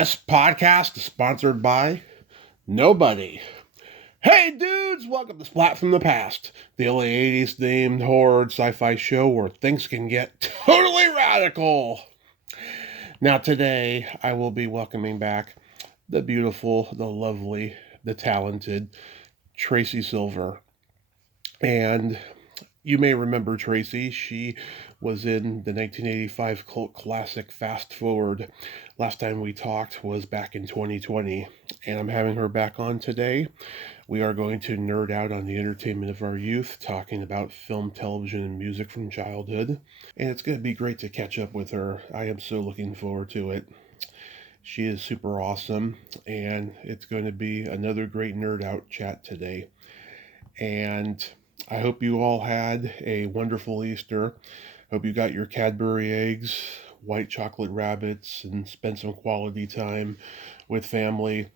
This podcast is sponsored by nobody. Hey dudes, welcome to Splat from the Past, the only 80s themed horror sci-fi show where things can get totally radical. Now today, I will be welcoming back the beautiful, the lovely, the talented Tracy Silver. And you may remember Tracy. She was in the 1985 cult classic Fast Forward. Last time we talked was back in 2020, and I'm having her back on today. We are going to nerd out on the entertainment of our youth, talking about film, television, and music from childhood. And it's going to be great to catch up with her. I am so looking forward to it. She is super awesome, and it's going to be another great nerd out chat today. And I hope you all had a wonderful Easter. Hope you got your Cadbury eggs, white chocolate rabbits, and spent some quality time with family.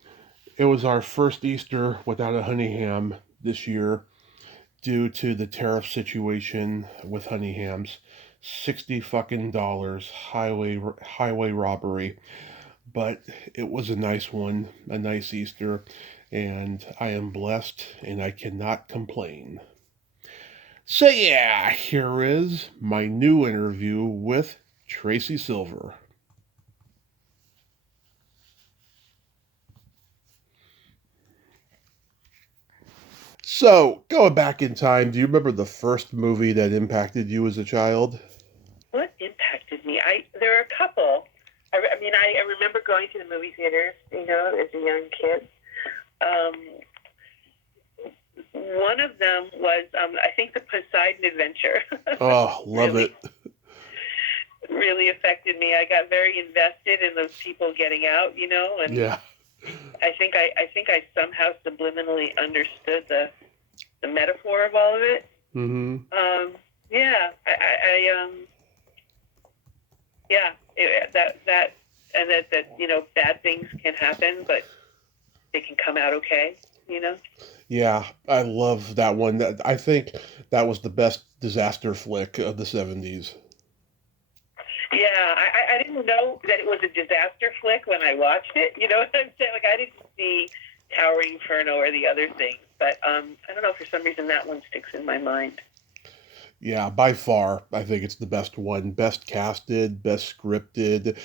It was our first Easter without a honey ham this year due to the tariff situation with honey hams. 60 fucking dollars highway robbery. But it was a nice one, a nice Easter, and I am blessed and I cannot complain. So yeah, here is my new interview with Tracy Silver. So, going back in time, do you remember the first movie that impacted you as a child? What impacted me? There are a couple. I remember going to the movie theaters, as a young kid. One of them was, I think, the Poseidon Adventure. Oh, love really, it. really affected me. I got very invested in those people getting out, and Yeah. I think I somehow subliminally understood the metaphor of all of it. Mm-hmm. Yeah, that bad things can happen, but they can come out okay. Yeah, I love that one. I think that was the best disaster flick of the 70s. Yeah, I didn't know that it was a disaster flick when I watched it. You know what I'm saying? Like, I didn't see Towering Inferno or the other things, but I don't know, for some reason that one sticks in my mind. Yeah, by far, I think it's the best one. Best casted, best scripted,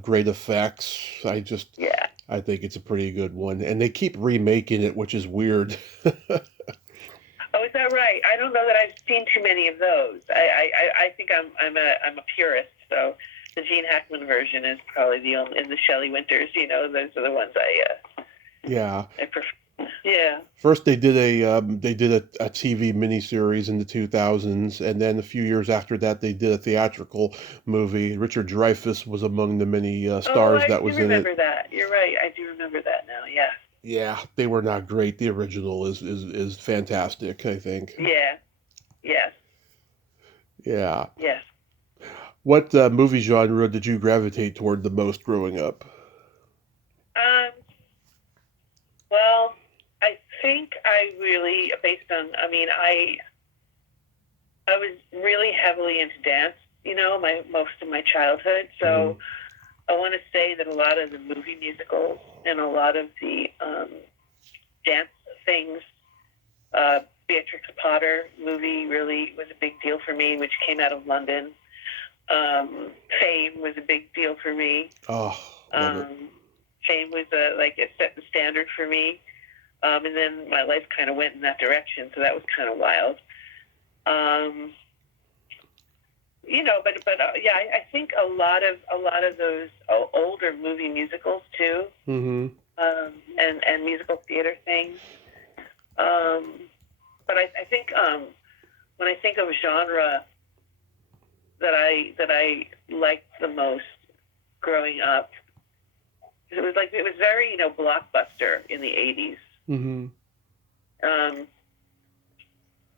great effects. Yeah. I think it's a pretty good one. And they keep remaking it, which is weird. Oh, is that right? I don't know that I've seen too many of those. I think I'm a purist, so the Gene Hackman version is probably the only, and the Shelley Winters. Those are the ones Yeah. I prefer. Yeah. First, they did a TV miniseries in the 2000s, and then a few years after that, they did a theatrical movie. Richard Dreyfuss was among the many stars that was in it. I do remember that. You're right. I do remember that now. Yeah. Yeah, they were not great. The original is fantastic, I think. Yeah. Yes. Yeah. Yes. What movie genre did you gravitate toward the most growing up? Well, I think I really, based on, I was really heavily into dance, most of my childhood. So I want to say that a lot of the movie musicals and a lot of the dance things, Beatrix Potter movie really was a big deal for me, which came out of London. Fame was a big deal for me. Oh, love it. Fame was it set the standard for me. And then my life kind of went in that direction, so that was kind of wild. I think a lot of those older movie musicals too, and musical theater things. But I think when I think of a genre that I liked the most growing up, it was very blockbuster in the 80s.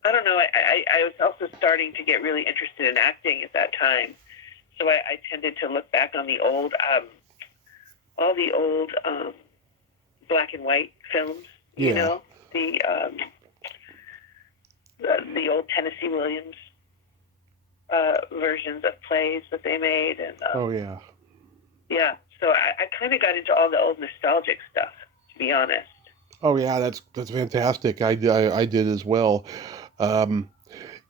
I don't know. I was also starting to get really interested in acting at that time, so I tended to look back on the old, all the old black and white films. Yeah. The old Tennessee Williams versions of plays that they made, and Oh yeah. yeah. So I kind of got into all the old nostalgic stuff, to be honest. Oh yeah, that's fantastic. I did as well. Um,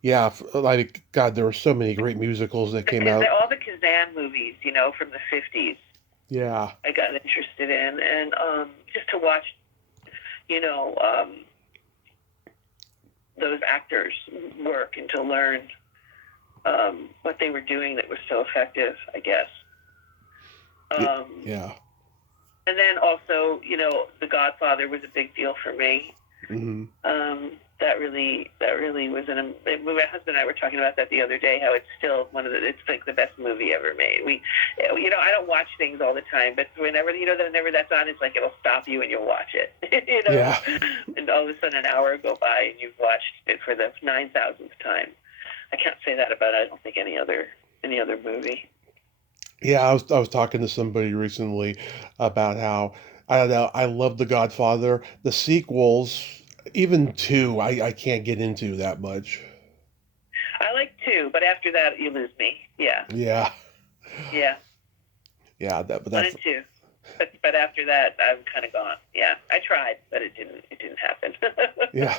yeah, like God, there were so many great musicals that came out. All the Kazan movies, from the 50s, Yeah, I got interested in. And just to watch, you know, those actors work and to learn what they were doing that was so effective, I guess. yeah. And then also, The Godfather was a big deal for me. Hmm. That really was my husband and I were talking about that the other day, how it's still it's like the best movie ever made. I don't watch things all the time, but whenever that's on, it's like it'll stop you and you'll watch it. Yeah, And all of a sudden an hour will go by and you've watched it for the 9,000th time. I can't say that about, I don't think, any other movie. yeah. I was talking to somebody recently about how I don't know. I love The Godfather. The sequels, even two, I can't get into that much. I like two, but after that you lose me. Yeah. Yeah, Yeah. yeah. That but One that's and two. But after that I'm kind of gone. Yeah. I tried, but it didn't happen. yeah.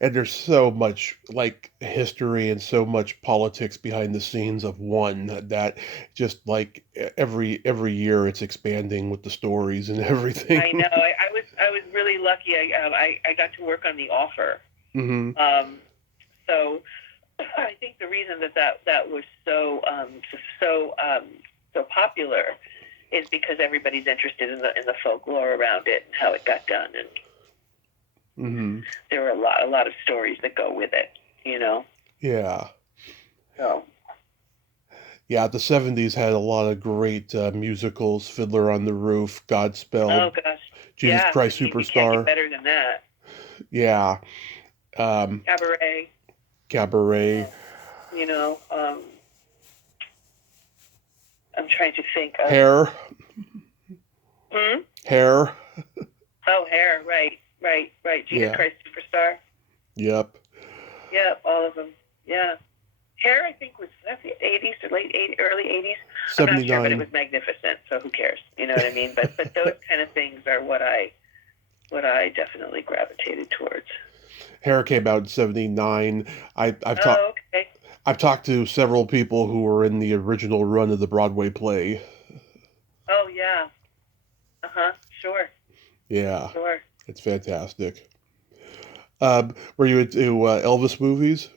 And there's so much like history and so much politics behind the scenes of one that just like every year it's expanding with the stories and I know. everything. I was really lucky. I got to work on The Offer. Hmm. So I think the reason that was so popular is because everybody's interested in the folklore around it and how it got done, and Hmm. there are a lot of stories that go with it. Yeah. So Yeah, the 70s had a lot of great musicals, Fiddler on the Roof, oh Godspell, gosh, Jesus yeah, Christ you can't get Superstar. better than that. Yeah. Um, Cabaret, Cabaret. you know. I'm trying to think of. Hair. Hmm? Hair. Oh, Hair, right. Jesus Yeah. Christ Superstar. Yep. Yeah, all of them. Yeah. Hair, I think, was that the 80s or late 80s, early 80s. I'm not sure, but it 79. was magnificent. So who cares? You know what I mean? But those kind of things are what I definitely gravitated towards. Hair came out in 79. I've talked Oh, okay. I've talked to several people who were in the original run of the Broadway play. Oh, yeah. Uh huh. Sure. Yeah, Sure. it's fantastic. Were you into Elvis movies?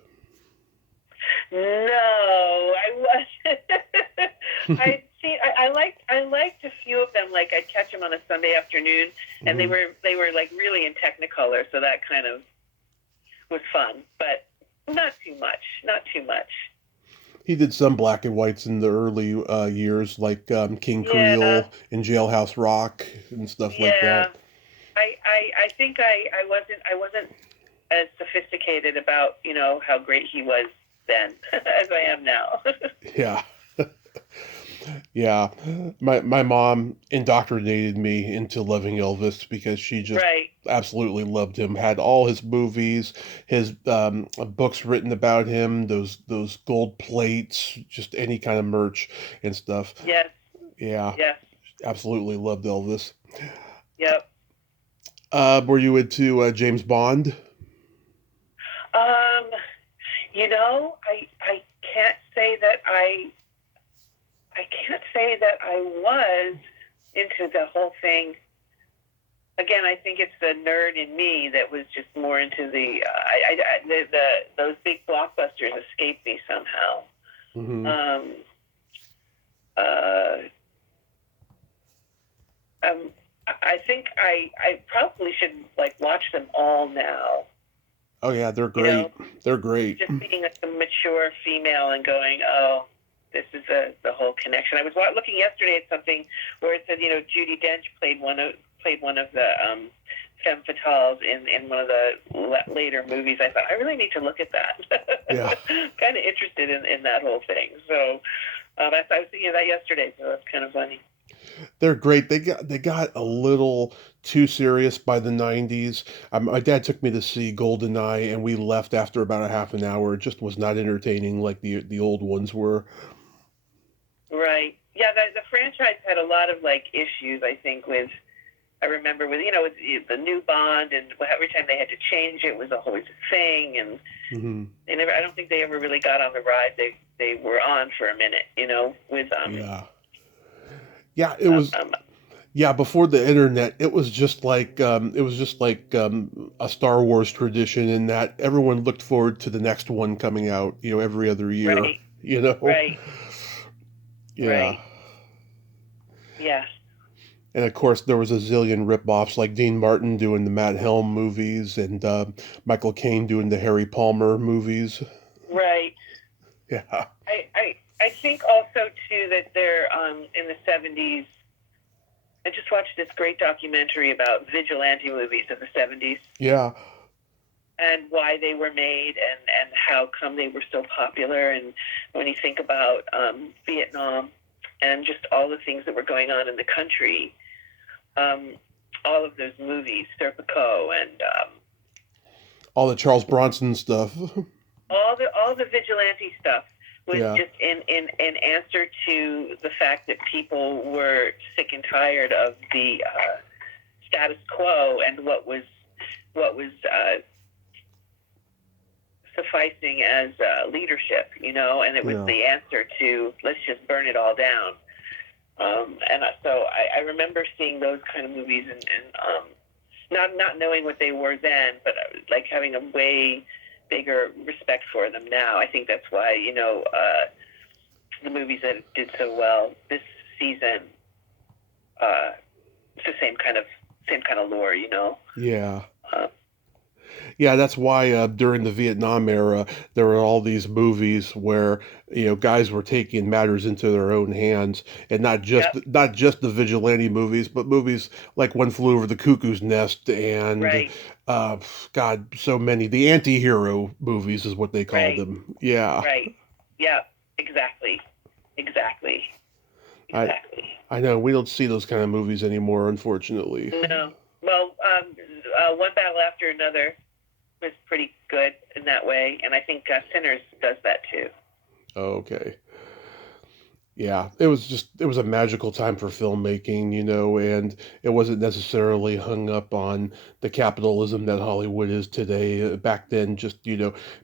No, I wasn't. I liked a few of them. Like I'd catch them on a Sunday afternoon, and they Hmm. were like really in Technicolor, so that kind of was fun, but not too much. Not too much. He did some black and whites in the early years, like King Yeah, Creole and Jailhouse Rock and stuff like that. yeah. I think I wasn't as sophisticated about how great he was then as I am now. Yeah. Yeah, my mom indoctrinated me into loving Elvis because she just Right. absolutely loved him. Had all his movies, his books written about him, those gold plates, just any kind of merch and stuff. Yes. Yeah, Yes. absolutely loved Elvis. Yep. Were you into James Bond? Um, I can't say that I was into the whole thing. Again, I think it's the nerd in me that was just more into those big blockbusters escaped me somehow. Hmm. Um, uh, I think I probably should like watch them all now. Oh yeah, they're You know, great. They're great. just being a mature female and going, oh, this is the whole connection. I was looking yesterday at something where it said, Judi Dench played one of the femme fatales in one of the later movies. I thought I really need to look at that. Yeah. Kind of interested in that whole thing. So I was thinking of that yesterday. So that's kind of funny. They're great. They got a little too serious by the 90s. My dad took me to see GoldenEye, and we left after about a half an hour. It just was not entertaining like the old ones were. Right. Yeah, the franchise had a lot of like issues. I think with I remember with with the new Bond, and every time they had to change it was always a thing, and Hmm. they never. I don't think they ever really got on the ride they were on for a minute. With Yeah. Yeah, it was. um Yeah, before the internet, it was just like a Star Wars tradition in that everyone looked forward to the next one coming out, every other year, right, you know? right, Yeah. right, yes, And of course, there was a zillion rip-offs like Dean Martin doing the Matt Helm movies and Michael Caine doing the Harry Palmer movies. right. Yeah. I think also too that they're in the '70s. I just watched this great documentary about vigilante movies of the '70s Yeah. and why they were made and how come they were so popular. And when you think about Vietnam and just all the things that were going on in the country, um, all of those movies, Serpico and All the Charles Bronson stuff. all the vigilante stuff was Yeah. just in answer to the fact that people were sick and tired of the status quo and what was sufficing as leadership, and it was Yeah. the answer to let's just burn it all down. And so I remember seeing those kind of movies and not knowing what they were then, but like having a way bigger respect for them now. I think that's why the movies that did so well this season. It's the same kind of lore. Yeah. Uh, Yeah, that's why during the Vietnam era, there were all these movies where guys were taking matters into their own hands, and yep. not just the vigilante movies, but movies like One Flew Over the Cuckoo's Nest and Right. uh, God, so many. The anti-hero movies is what they called Right. them. Yeah, Right. Yeah. Exactly. Exactly. I Exactly. I know we don't see those kind of movies anymore, unfortunately. No. Well, One Battle After Another was pretty good in that way, and I think Sinners does that too. Okay. Yeah, it was a magical time for filmmaking, and it wasn't necessarily hung up on the capitalism that Hollywood is today. Back then, just,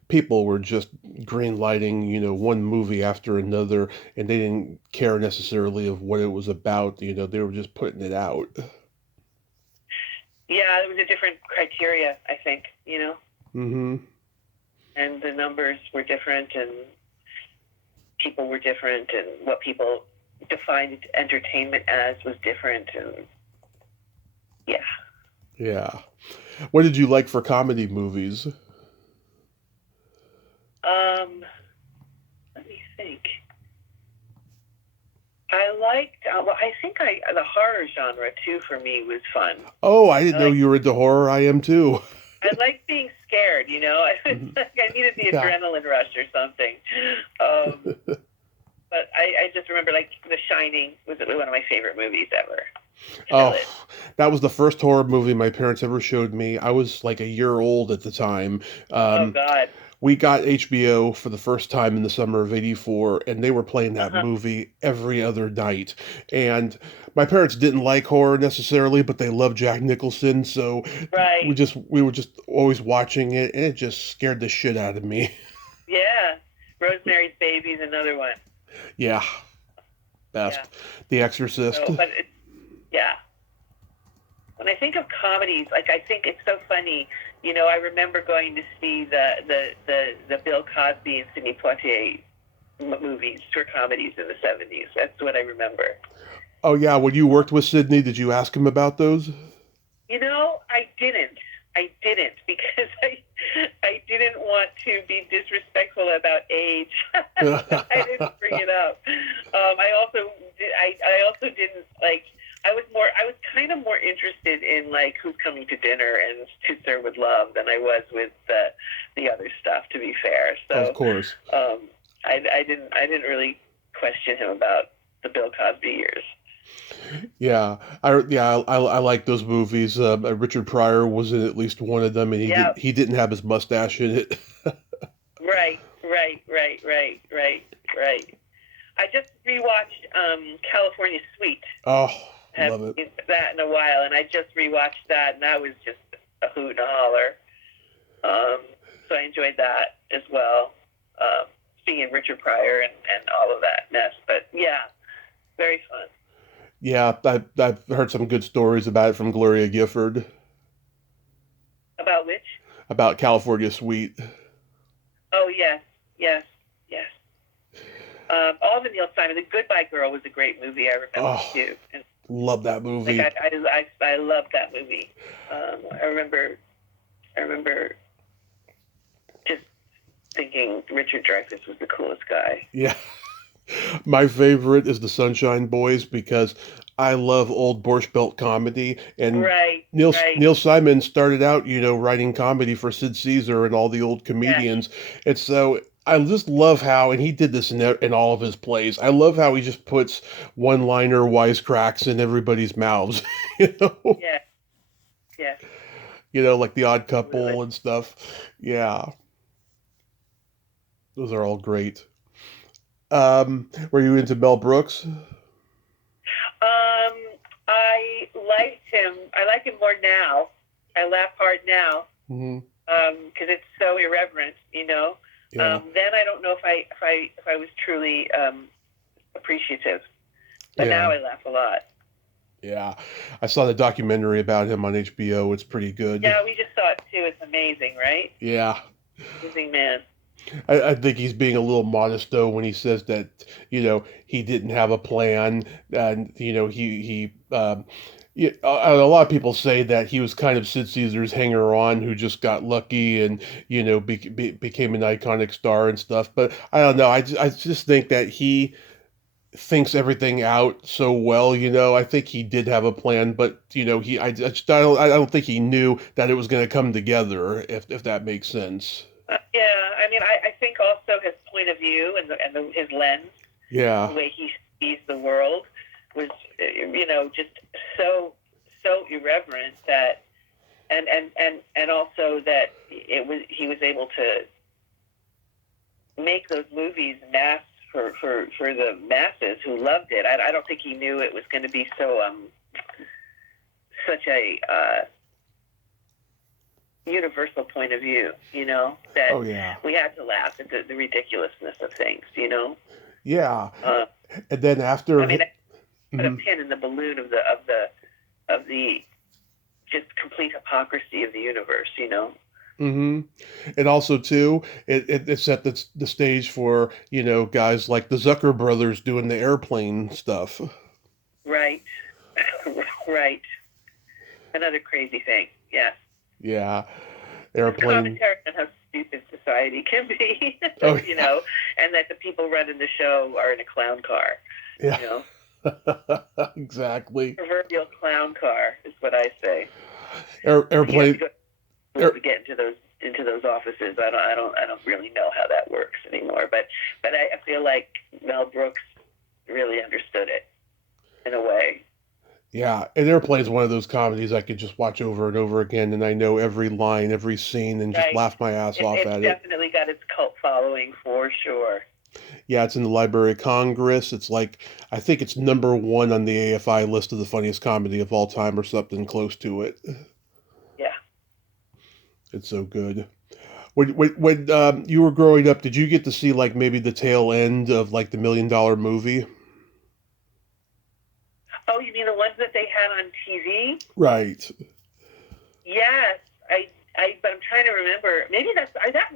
people were just green lighting, one movie after another, and they didn't care necessarily of what it was about, they were just putting it out. Yeah, it was a different criteria, I think, Hmm. and the numbers were different, and people were different, and what people defined entertainment as was different, and yeah. Yeah. What did you like for comedy movies? Let me think. I liked. Well, I think the horror genre too for me was fun. Oh, I didn't I know like you were into horror. I am too. I like being scared. Mhm. I needed the Yeah. adrenaline rush or something. But I just remember like The Shining was one of my favorite movies ever. Still Oh, is. that was the first horror movie my parents ever showed me. I was like a year old at the time. Oh Um, God. we got HBO for the first time in the summer of '84, and they were playing Uh that huh. movie every other night. And my parents didn't like horror necessarily, but they loved Jack Nicholson, so Right. we were just always watching it, and it just scared the shit out of me. Yeah. Rosemary's Baby's another one. Yeah, Yeah. best. The Exorcist. So, but yeah. When I think of comedies, like I think it's so funny. I remember going to see the Bill Cosby and Sidney Poitier movies for comedies in the '70s. That's what I remember. Oh yeah, when you worked with Sydney, did you ask him about those? I didn't. I didn't because I didn't want to be disrespectful about age. I didn't bring it up. I also didn't like. I was kind of more interested in like Who's Coming to Dinner and To Serve with Love than I was with the other stuff. To be fair, Of so course. I didn't really question him about the Bill Cosby years. Yeah, I like those movies. Richard Pryor was in at least one of them, and Yeah. he didn't have his mustache in it. Right. Right. Right. Right. Right. Right. I just rewatched California Suite. Oh, I haven't love it. seen that in a while, and I just rewatched that, and that was just a hoot and a holler. So I enjoyed that as well. Seeing Richard Pryor and all of that mess, but yeah, very fun. Yeah, I've heard some good stories about it from Gloria Gifford About which? about California Suite. Oh yes, yes, yes. All the Neil Simon. The Goodbye Girl was a great movie. I remember Oh, too. And love that like movie. I loved that movie. I remember just thinking Richard Dreyfuss was the coolest guy. Yeah. My favorite is the Sunshine Boys because I love old Borscht Belt comedy, and Right, right. Neil Simon started out, writing comedy for Sid Caesar and all the old Yes, comedians, and so I just love how, and he did this in all of his plays. I love how he just puts one-liner wisecracks in everybody's mouths, you know, yes, yes. like The Odd Absolutely. Couple and stuff. Yeah, those are all great. Were you into Mel Brooks? Um, I liked him. I like him more now. I laugh hard now Hmm. because it's so irreverent, you know. Yeah. Then I don't know if I was truly appreciative, but now Yeah. I laugh a lot. Yeah, I saw the documentary about him on HBO. It's pretty good. Yeah, we just saw it too. It's amazing, right? Yeah, Amazing man. I think he's being a little modest though when he says that he didn't have a plan, and yeah, a lot of people say that he was kind of Sid Caesar's hanger on who just got lucky and became an iconic star and stuff. But I don't know. I just think that he thinks everything out so well. I think he did have a plan, but I don't think he knew that it was going to come together. If that makes sense. Yeah, I mean, I think also his point of view and his lens, Yeah. the way he sees the world, was just so irreverent that and also that he was able to make those movies mass for the masses who loved it. I don't think he knew it was going to be so such a universal point of view, that Oh yeah. we had to laugh at the ridiculousness of things. Yeah. Uh, And then after. I mean, I put a Mhm. pin in the balloon of the just complete hypocrisy of the universe. Mm-hmm. And also too, it set the stage for guys like the Zucker brothers doing the airplane stuff. Right, right. Another crazy thing. Yes. Yeah, Just airplane. commentary on how stupid society can be, Oh and that the people running the show are in a clown car. yeah. You know, Exactly. proverbial clown car is what I say. You have to Airplane. go to school Air, to get into those offices. I don't really know how that works anymore. But I feel like Mel Brooks really understood it in a way. yeah, and Airplane's one of those comedies I could just watch over and over again, and I know every line, every scene, and just Right. laugh my ass off It's at it. definitely got its cult following for sure. Yeah, it's in the Library of Congress. It's like I think it's number one on the AFI list of the funniest comedy of all time, or something close to it. Yeah. It's so good. When you were growing up, did you get to see like maybe the tail end of like the $1 Million Movie? Oh, you mean the ones that they had on TV? Right. Yes, but I'm trying to remember. Maybe that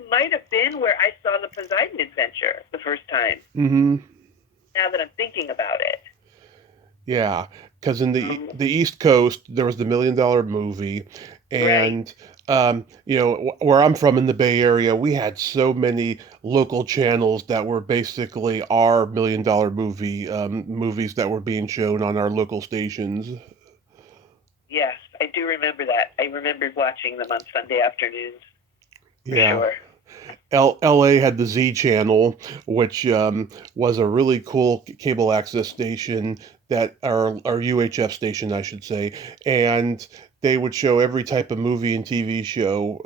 might have been where I saw the Poseidon Adventure the first time. Mm-hmm. Now that I'm thinking about it. Yeah, because in Um, the East Coast there was the $1 Million Movie, right. and where I'm from in the Bay Area, we had so many local channels that were basically our $1 Million Movie movies that were being shown on our local stations. Yes, I do remember that. I remembered watching them on Sunday afternoons for Yeah. sure. LA had the Z Channel, which was a really cool cable access station that our UHF station, I should say, and they would show every type of movie and TV show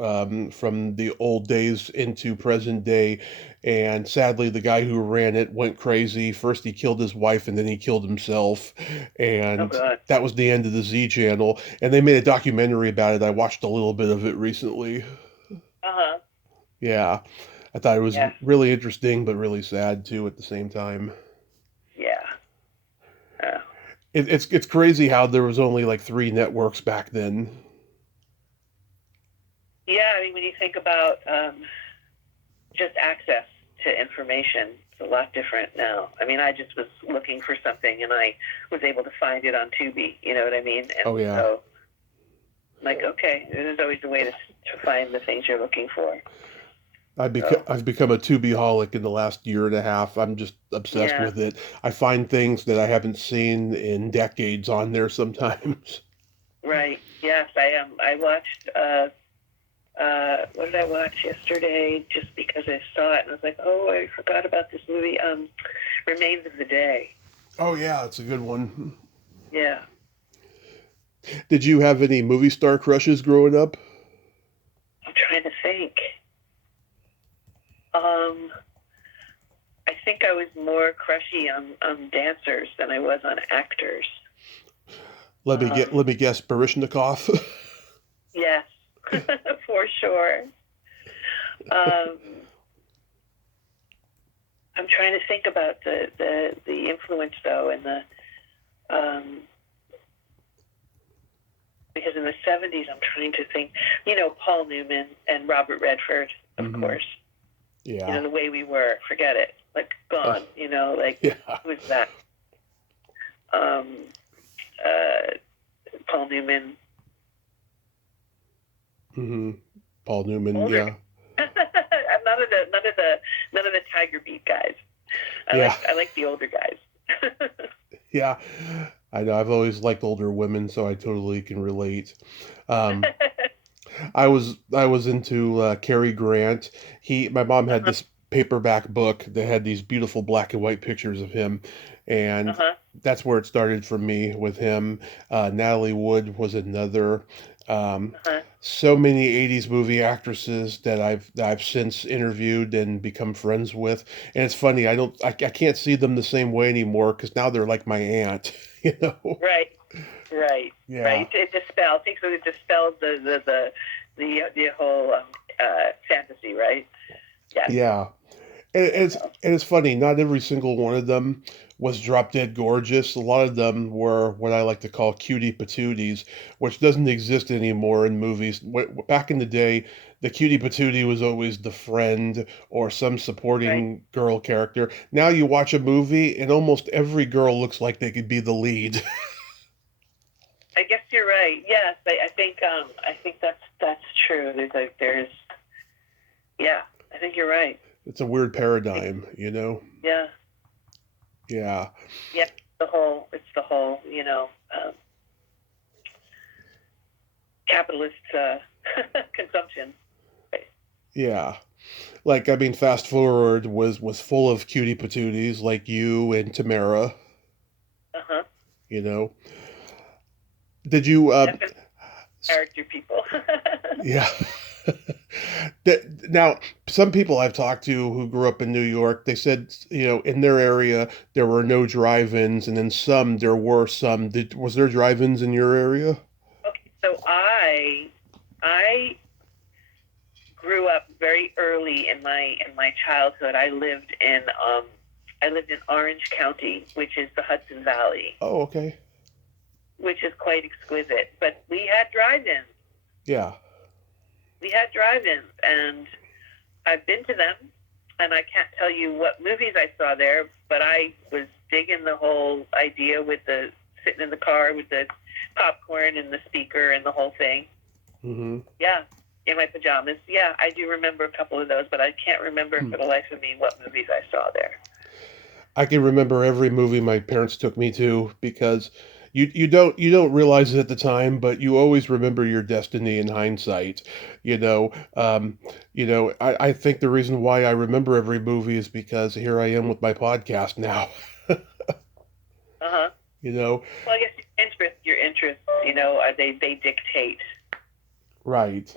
from the old days into present day. And sadly, the guy who ran it went crazy. First, he killed his wife, and then he killed himself. Oh And God. that was the end of the Z channel. And they made a documentary about it. I watched a little bit of it recently. Uh-huh. Yeah, I thought it was Yeah. really interesting, but really sad too at the same time. Yeah. Uh, It's crazy how there was only like three networks back then. yeah. I mean, when you think about just access to information, it's a lot different now. I mean, I just was looking for something and I was able to find it on Tubi. You know what I mean? And Oh yeah. so, like, okay, there's always a way to find the things you're looking for. So, I've become a Tubi-holic in the last year and a half. I'm just obsessed yeah. with it. I find things that I haven't seen in decades on there sometimes. Right. Yes, I am. I watched. What did I watch yesterday? Just because I saw it and I was like, oh, I forgot about this movie. Remains of the Day. Oh yeah, it's a good one. Yeah. Did you have any movie star crushes growing up? I'm trying to think. Um, I think I was more crushy on dancers than I was on actors. Let me guess, Barishnikov. Yes, for sure. Um, I'm trying to think about the influence though, and the because in the 70s, I'm trying to think. Paul Newman and Robert Redford, of Mhm. course. Yeah. The way we were, forget it, like gone. Like Yeah. who's that? Um, uh, Paul Newman. hmm Paul Newman. Older. Yeah. none of the Tiger Beat guys. Yeah. I like the older guys. Yeah. I know. I've always liked older women, so I totally can relate. Um, I was into Cary Grant. My mom had Uh-huh, this paperback book that had these beautiful black and white pictures of him, and uh-huh, that's where it started for me with him. Natalie Wood was another. Um, uh-huh. so many '80s movie actresses that I've since interviewed and become friends with, and it's funny. I can't see them the same way anymore because now they're like my aunt. You know? Right, right, Yeah. right. It dispels. I think so. It dispels the whole fantasy, right? Yes. Yeah. And it's funny, not every single one of them was drop dead gorgeous. A lot of them were what I like to call cutie patooties, which doesn't exist anymore in movies. Back in the day, the cutie patootie was always the friend or some Right. supporting girl character. Now you watch a movie and almost every girl looks like they could be the lead. I guess you're right. Yes, I think that's true. There's yeah. I think you're right. It's a weird paradigm, you know? Yeah. Yeah. Yeah. It's the whole capitalist consumption. Yeah. Like, I mean, Fast Forward was full of cutie patooties like you and Tamara, Uh huh. you know. Did you Definitely character people. yeah. Now, some people I've talked to who grew up in New York, they said, in their area there were no drive-ins, and in some there were some. Was there drive-ins in your area? Okay, so I grew up very early in my childhood. I lived in Orange County, which is the Hudson Valley, Oh, okay. which is quite exquisite. But we had drive-ins. Yeah. We had drive-ins, and I've been to them, and I can't tell you what movies I saw there, but I was digging the whole idea with the sitting in the car with the popcorn and the speaker and the whole thing. Mm-hmm. Yeah, in my pajamas. Yeah, I do remember a couple of those, but I can't remember for the life of me what movies I saw there. I can remember every movie my parents took me to because you don't realize it at the time, but you always remember your destiny in hindsight. You know, I think the reason why I remember every movie is because here I am with my podcast now. Uh huh. You know, Well, I guess your interests, they dictate, right?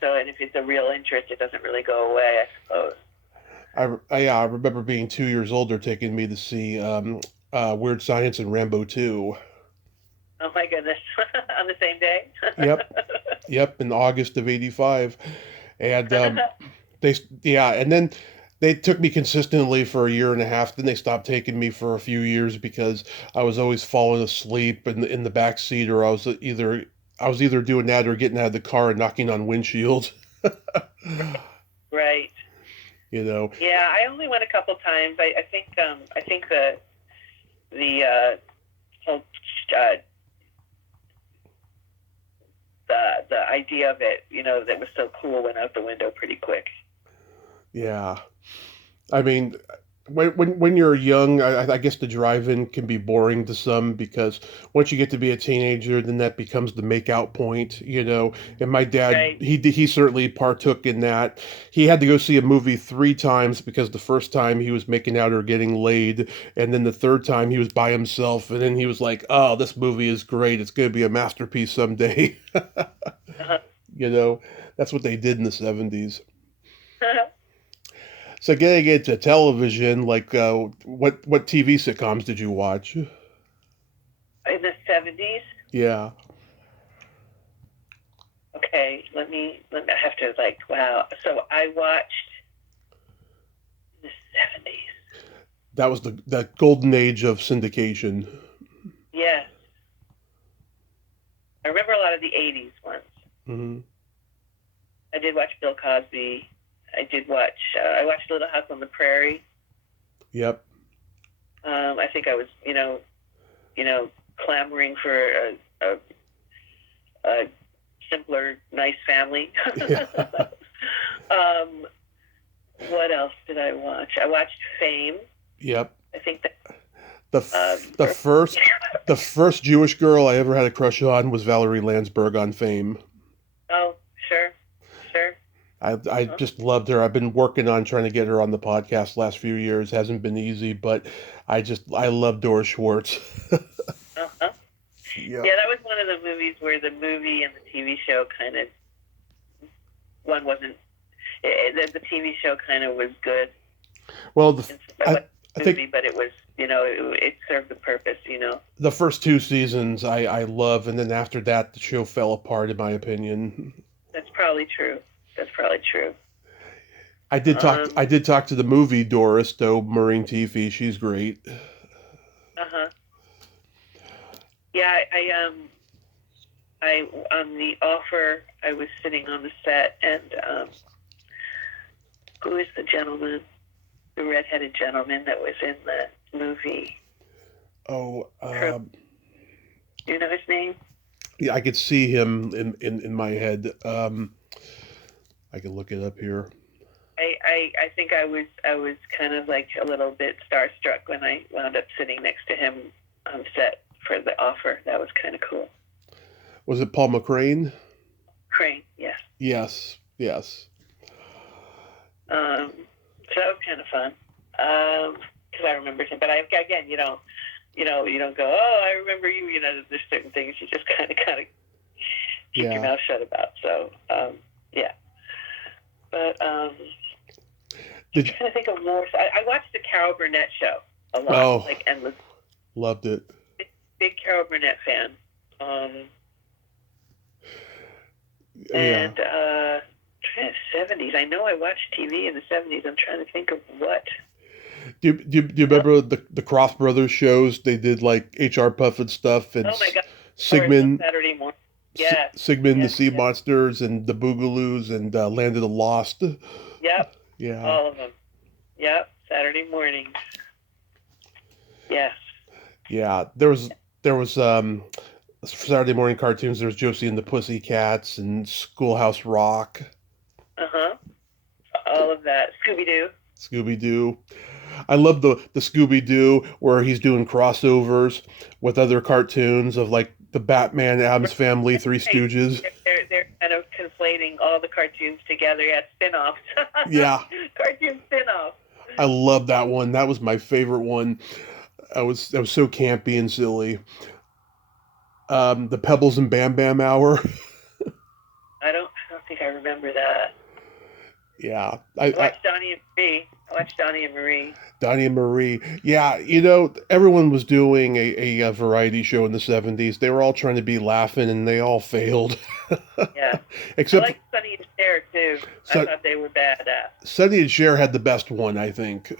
So and if it's a real interest, it doesn't really go away, I suppose. I remember being 2 years older, taking me to see Weird Science and Rambo 2. Oh my goodness, on the same day. Yep, yep, in August of '85, and they yeah, and then they took me consistently for a year and a half. Then they stopped taking me for a few years because I was always falling asleep in the back seat, or I was either doing that or getting out of the car and knocking on windshields. Right. You know, Yeah, I only went a couple times. I think the whole the idea of it, that was so cool, went out the window pretty quick. yeah. I mean, when you're young, I guess the drive-in can be boring to some because once you get to be a teenager, then that becomes the make-out point, you know. And my dad, Right. he certainly partook in that. He had to go see a movie 3 times because the first time he was making out or getting laid, and then the third time he was by himself, and then he was like, "Oh, this movie is great. It's going to be a masterpiece someday." Uh-huh. You know, that's what they did in the '70s. So getting into television, like what TV sitcoms did you watch? In the 70s. Yeah, Okay, let me. I have to wow. So I watched in the 70s. that was the golden age of syndication. Yes, I remember a lot of the 80s ones. Hmm. I did watch Bill Cosby. I did watch. I watched Little House on the Prairie. Yep. I think I was, clamoring for a simpler, nice family. Yeah. um, what else did I watch? I watched Fame. Yep. I think that. The the first the first Jewish girl I ever had a crush on was Valerie Landsberg on Fame. Oh, sure, sure. I Uh-huh. just loved her. I've been working on trying to get her on the podcast last few years. Hasn't been easy, but I love Doris Schwartz. Uh-huh. Yeah. Yeah, that was one of the movies where the movie and the TV show kind of one wasn't. The TV show kind of was good. Well, I I movie, think but it was, it served the purpose. the first 2 seasons I love, and then after that the show fell apart, in my opinion. That's probably true. That's probably true. I did talk to the movie Doris, though, Maureen Teefy. She's great. Uh-huh. Yeah, I on the offer, I was sitting on the set, and who is the gentleman, the redheaded gentleman that was in the movie? Oh, Do you know his name? yeah, I could see him in my head. I can look it up here. I think I was kind of like a little bit starstruck when I wound up sitting next to him on set for the offer. That was kind of cool. Was it Paul McCrane? Crane, yes. Yes, yes. So that was kind of fun because I remembered him. But again, you don't go, oh, I remember you. There's certain things you just kind of keep your mouth shut about. So yeah. But I'm trying to think of more. I watched the Carol Burnett show a lot, Oh, endless. loved it. Big Carol Burnett fan. Yeah. And 70s. I know I watched TV in the 70s. I'm trying to think of what. Do you remember the Croft Brothers shows? They did like H.R. Puffin stuff and Oh my God! Sigmund, Saturday morning. Yeah. Sigmund the Yes, Sea yes. Monsters and the Boogaloos and Land of the Lost. Yep. Yeah. All of them. Yep. Saturday mornings. Yes. Yeah. There was Saturday morning cartoons. There was Josie and the Pussycats and Schoolhouse Rock, Uh-huh. All of that. Scooby-Doo. Scooby Doo. I love the Scooby Doo where he's doing crossovers with other cartoons of like the Batman, Addams Family, Three Right. Stooges. They're kind of conflating all the cartoons together. Yeah, spin-offs. Yeah, Cartoon spin-offs. I love that one. That was my favorite one. I was so campy and silly. The Pebbles and Bam Bam Hour. I don't think I remember that. Yeah, I watched Donnie and Marie. I watched Donnie and Marie. Donnie and Marie. Yeah, everyone was doing a variety show in the 70s. They were all trying to be laughing and they all failed. Yeah. I Except liked Sonny and Cher, too. I Son- thought they were badass. Sonny and Cher had the best one, I think.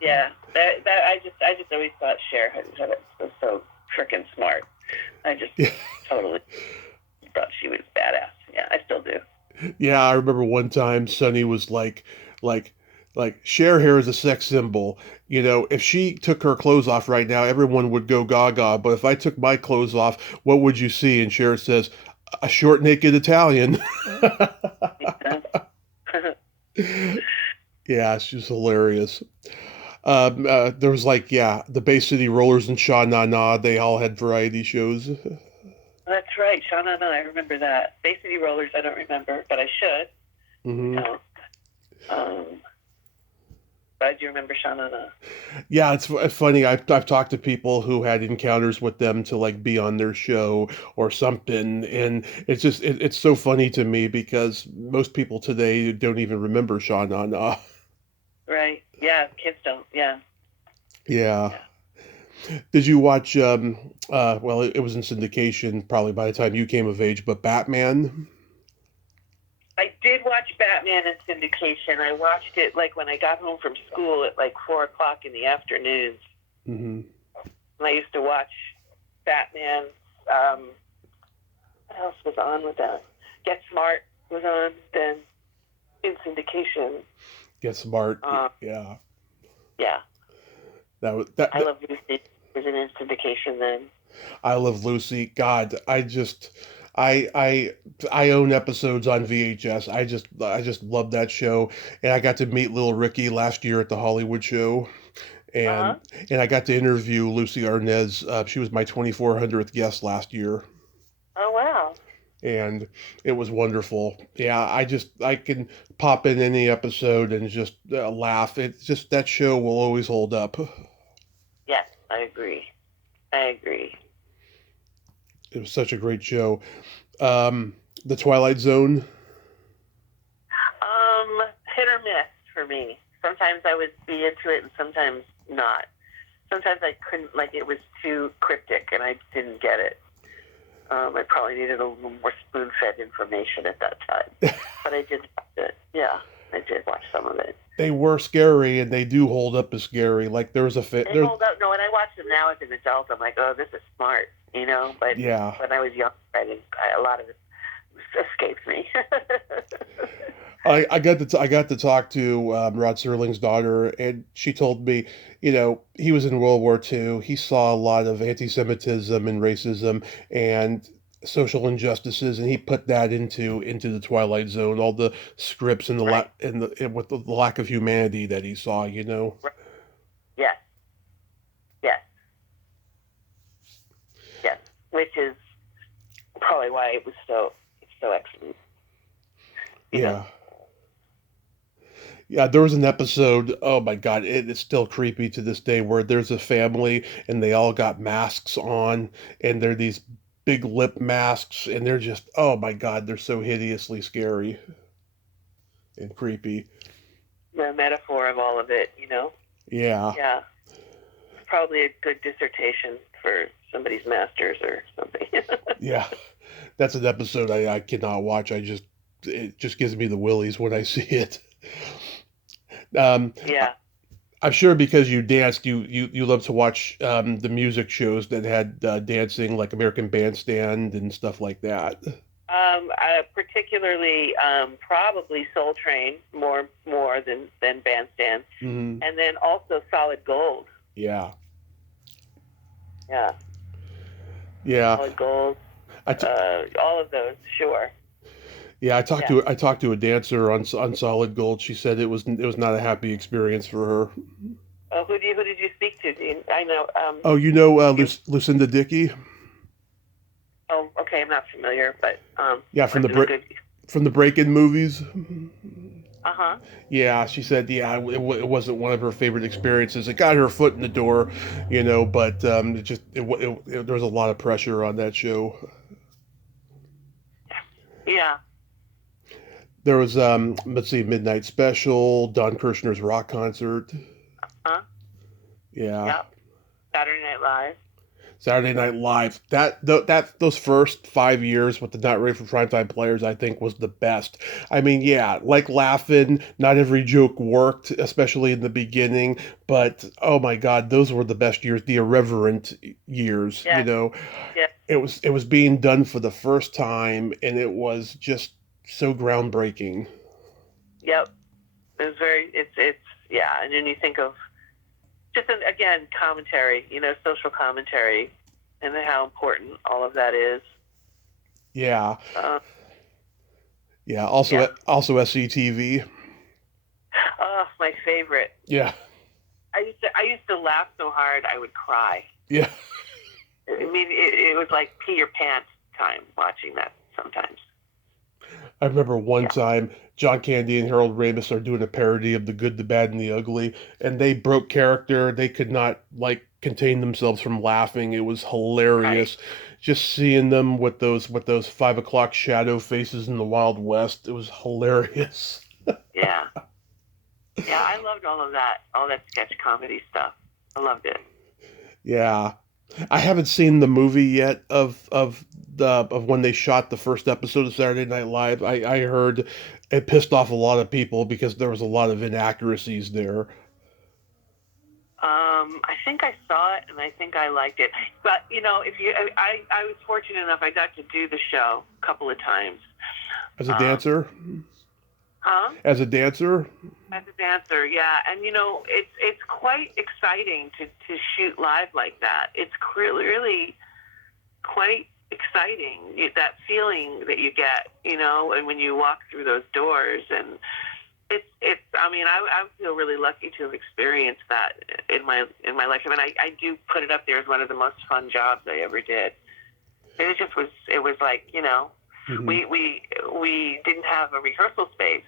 Yeah. I just always thought Cher was so freaking smart. I just Yeah. totally thought she was badass. Yeah, I still do. Yeah, I remember one time Sonny was like, Cher hair is a sex symbol. If she took her clothes off right now, everyone would go gaga. But if I took my clothes off, what would you see? And Cher says, a short, naked Italian. Yeah, she's hilarious. There was the Bay City Rollers and Sha Na Na. They all had variety shows. That's right, Sha Na Na. I remember that. Bay City Rollers, I don't remember, but I should. Hmm. Um, but I do remember Sha Na Na. Yeah, it's funny. I've talked to people who had encounters with them to be on their show or something, and it's so funny to me because most people today don't even remember Sha Na Na. Right. Yeah, kids don't. Yeah. Yeah. Yeah. Did you watch? Well, it was in syndication probably by the time you came of age, but Batman. I did watch Batman in syndication. I watched it when I got home from school at 4:00 in the afternoons. Hmm. And I used to watch Batman. What else was on with that? Get Smart was on then in syndication. Get Smart. Uh, Yeah. Yeah. That was that. I Love Lucy was in syndication then. I Love Lucy. God, I own episodes on VHS. I just love that show, and I got to meet Little Ricky last year at the Hollywood show, Uh-huh. and I got to interview Lucy Arnaz. She was my 2400th guest last year, Oh, wow. and it was wonderful. Yeah, I can pop in any episode and just laugh. It's just that show will always hold up. Yes, I agree. I agree. It was such a great show. The Twilight Zone. Hit or miss for me. Sometimes I would be into it and sometimes not. Sometimes I couldn't, it was too cryptic and I didn't get it. I probably needed a little more spoon-fed information at that time. But I did watch it. Yeah, I did watch some of it. They were scary, and they do hold up as scary. There was a fit. They hold up. No, when I watch them now as an adult, I'm like, oh, this is smart, But Yeah. when I was young, a lot of it escaped me. I got to talk to Rod Serling's daughter, and she told me, he was in World War II. He saw a lot of anti-Semitism and racism and social injustices, and he put that into the Twilight Zone. All the scripts and Right. and with the lack of humanity that he saw. Right. Yes. Yes. Yes. Which is probably why it's so excellent. Yeah. Yeah, there was an episode, oh my God, it's still creepy to this day, where there's a family and they all got masks on, and they're these big lip masks, and they're just, oh my God, they're so hideously scary and creepy. The metaphor of all of it, Yeah. Yeah. Probably a good dissertation for somebody's master's or something. Yeah. That's an episode I cannot watch. It just gives me the willies when I see it. Yeah. I'm sure because you danced, you love to watch the music shows that had dancing, like American Bandstand and stuff like that. Particularly, probably Soul Train more than Bandstand, Hmm. and then also Solid Gold. Yeah. Yeah, Yeah. Solid Gold. I t- All of those, sure. yeah, Yeah. I talked to a dancer on Solid Gold. She said it was not a happy experience for her. Who did you speak to? I know. Oh, Lucinda Dickey? Oh, okay. I'm not familiar, but Yeah, we're doing good. from the Break-In movies. Uh-huh. Yeah, she said, yeah, it wasn't one of her favorite experiences. It got her foot in the door, but there was a lot of pressure on that show. Yeah. There was, let's see, Midnight Special, Don Kirshner's rock concert. Huh? Yeah. Yep. Saturday Night Live. Saturday Night Live. Those first 5 years with the Not Ready for Primetime Players, I think, was the best. I mean, yeah, like laughing. Not every joke worked, especially in the beginning. But oh my God, those were the best years, the irreverent years. Yes. Yes. It was being done for the first time, and it was just so groundbreaking. Yep. It's very. It's yeah. And then you think of just again commentary. Social commentary, and how important all of that is. Yeah, Uh, yeah. yeah. Also SCTV. Oh, my favorite. Yeah, I used to laugh so hard I would cry. yeah. I mean, it was like pee your pants time watching that sometimes. I remember one Yeah. time John Candy and Harold Ramis are doing a parody of The Good, the Bad, and the Ugly, and they broke character. They could not contain themselves from laughing. It was Right. hilarious, just seeing them with those 5 o'clock shadow faces in the Wild West. It was hilarious. Yeah. Yeah. I loved all that sketch comedy stuff. I loved it. Yeah, I haven't seen the movie yet of when they shot the first episode of Saturday Night Live. I heard it pissed off a lot of people because there was a lot of inaccuracies there. I think I saw it and I think I liked it. But if you, I was fortunate enough I got to do the show a couple of times. As a Um, dancer, huh? as a dancer. As a dancer, yeah, and it's quite exciting to shoot live like that. It's really quite exciting. That feeling that you get, and when you walk through those doors, and it's. I mean, I feel really lucky to have experienced that in my life. I mean, I do put it up there as one of the most fun jobs I ever did. And it just was. It was like Hmm. we didn't have a rehearsal space.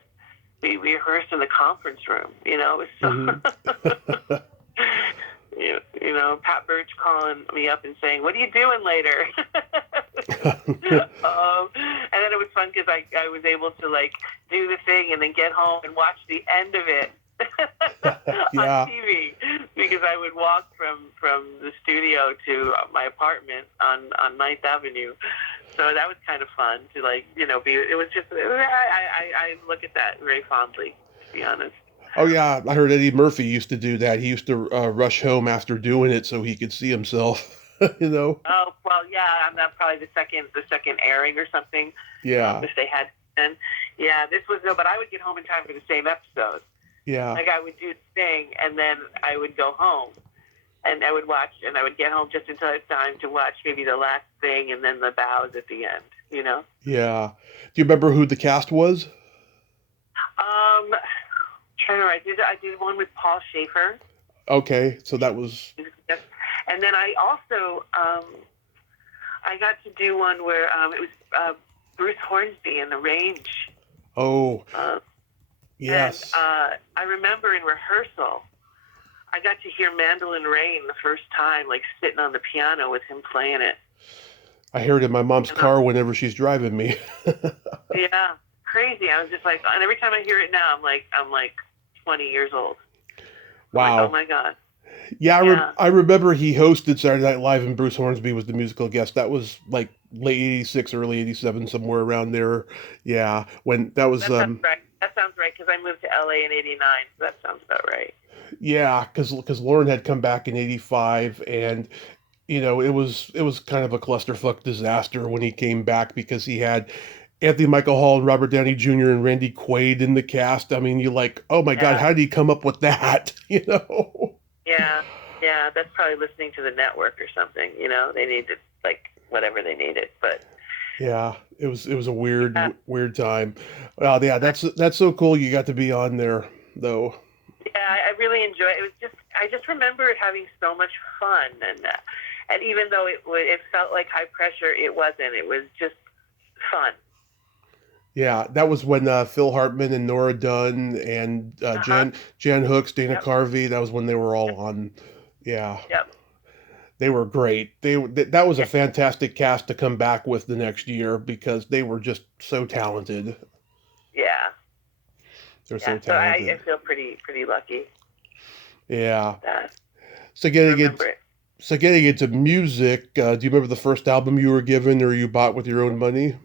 We rehearsed in the conference room. It was Hmm. so. Pat Birch calling me up and saying, "What are you doing later?" And then it was fun because I was able to do the thing and then get home and watch the end of it on Yeah. TV because I would walk from the studio to my apartment on Ninth Avenue. So that was kind of fun to be. It was just I look at that very fondly, to be honest. Oh yeah, I heard Eddie Murphy used to do that. He used to rush home after doing it so he could see himself. you know? Oh well, yeah, I'm not probably the second airing or something. Yeah. If they had, then yeah, this was no, but I would get home in time for the same episode. Yeah. Like I would do the thing, and then I would go home, and I would watch, and I would get home just in time to watch maybe the last thing, and then the bows at the end. Yeah. Do you remember who the cast was? Um, trying to I did one with Paul Schaefer, Okay, so that was and then I also I got to do one where it was Bruce Hornsby in the Range. oh, Uh, yes. And I remember in rehearsal, I got to hear Mandolin Rain the first time, sitting on the piano with him playing it. I hear it in my mom's And car whenever she's driving me. yeah, crazy. I was just and every time I hear it now, I'm 20 years old. I'm like, oh Wow. my God. Yeah, Yeah. I remember he hosted Saturday Night Live and Bruce Hornsby was the musical guest. That was like late 86, early 87, somewhere around there. Yeah, when that was That sounds right. That sounds right because I moved to LA in '89. So that sounds about right. yeah, cuz Lauren had come back in 85 and it was kind of a clusterfuck disaster when he came back because he had Anthony Michael Hall and Robert Downey Jr. and Randy Quaid in the cast. I mean, you're like, "Oh my God, Yeah. how did he come up with that?" you know? Yeah. Yeah. That's probably listening to the network or something. They needed whatever they needed, but Yeah, it was a weird yeah. weird time. Well, yeah, that's so cool. You got to be on there, though. Yeah, I really enjoy it. It was I just remember it having so much fun, and even though it felt like high pressure, it wasn't. It was just fun. Yeah, that was when Phil Hartman and Nora Dunn and Uh-huh. Jan Hooks, Dana Yep. Carvey. That was when they were all Yep. on. Yeah, Yep. they were great. That was a Yeah. fantastic cast to come back with the next year because they were just so talented. Yeah. They're Yeah. so So I talented. feel pretty lucky Yeah. that So I getting remember it. it. So getting into music, do you remember the first album you were given or you bought with your own money?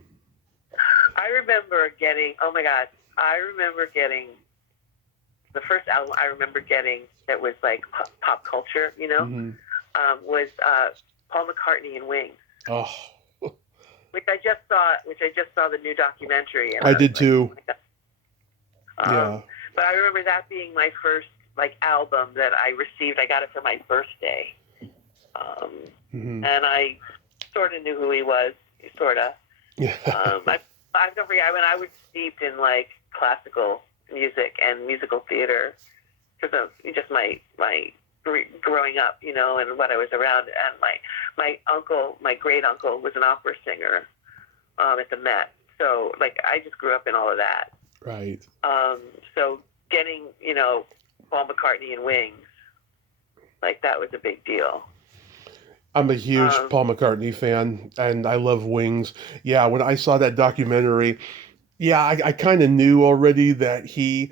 I remember getting. Oh my God. I remember getting the first album. I remember getting that was like pop culture. Hmm. Was Paul McCartney and Wings, Oh, which I just saw the new documentary, and I I was did like, oh too. my God. Yeah. But I remember that being my first like album that I received. I got it for my birthday, um, Hmm. and I sort of knew who he was, sort of. Yeah. I've never. I was steeped in like classical music and musical theater because of just my growing up, and what I was around. And my uncle, my great uncle, was an opera singer at the Met. So like I just grew up in all of that. Right. So getting Paul McCartney and Wings, like that was a big deal. I'm a huge Um, Paul McCartney fan, and I love Wings. Yeah, when I saw that documentary, yeah, I kind of knew already that he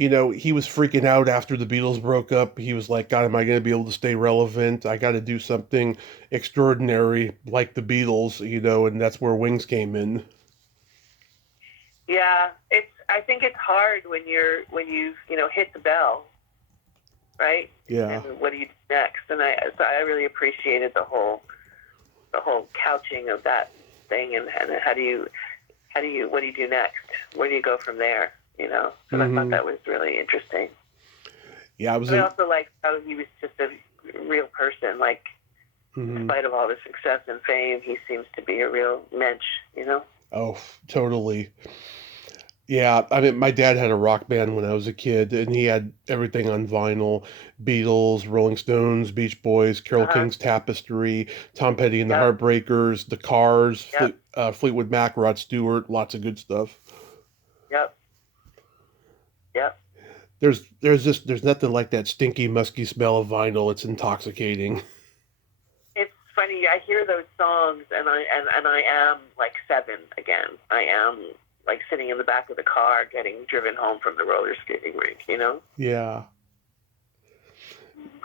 was freaking out after the Beatles broke up. He was like, God, am I going to be able to stay relevant? I got to do something extraordinary like the Beatles, and that's where Wings came in. yeah, I think it's hard when you hit the bell, right? Yeah. And what do you do next? And I really appreciated the whole couching of that thing, and what do you do next? Where do you go from there? So I thought Hmm. that was really interesting. Yeah, I was But I a. also liked how he was just a real person. Like, in Mhm. spite of all the success and fame, he seems to be a real mensch. Oh, totally. Yeah, I mean, my dad had a rock band when I was a kid, and he had everything on vinyl: Beatles, Rolling Stones, Beach Boys, Carole Uh-huh. King's Tapestry, Tom Petty and the Yep. Heartbreakers, The Cars, Yep. Fleetwood Mac, Rod Stewart, lots of good stuff. Yep. Yep. There's nothing like that stinky, musky smell of vinyl. It's intoxicating. It's funny. I hear those songs, and I am like seven again. I am like sitting in the back of the car, getting driven home from the roller skating rink. Yeah,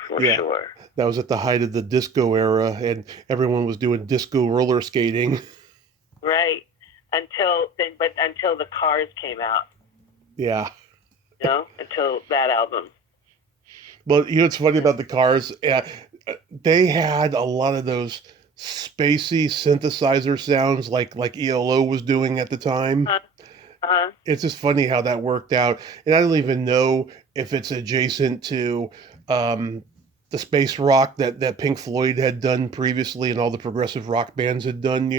For yeah. sure. That was at the height of the disco era, and everyone was doing disco roller skating. Right. Until the Cars came out. Yeah. Until that album. Well, what's funny about the Cars? They had a lot of those spacey synthesizer sounds like ELO was doing at the time. Uh huh. It's just funny how that worked out, and I don't even know if it's adjacent to um, the space rock that Pink Floyd had done previously, and all the progressive rock bands had done.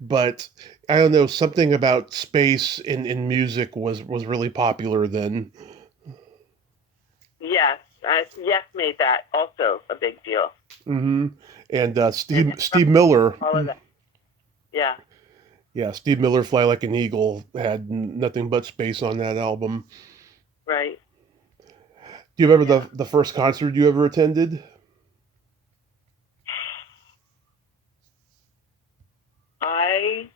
But I don't know, something about space in music was really popular then. Yes. Yes made that also a big deal. Hmm. And And Steve Miller. all of that. Yeah. Yeah, Steve Miller, Fly Like an Eagle, had nothing but space on that album. Right. Do you remember Yeah. the first concert you ever attended? I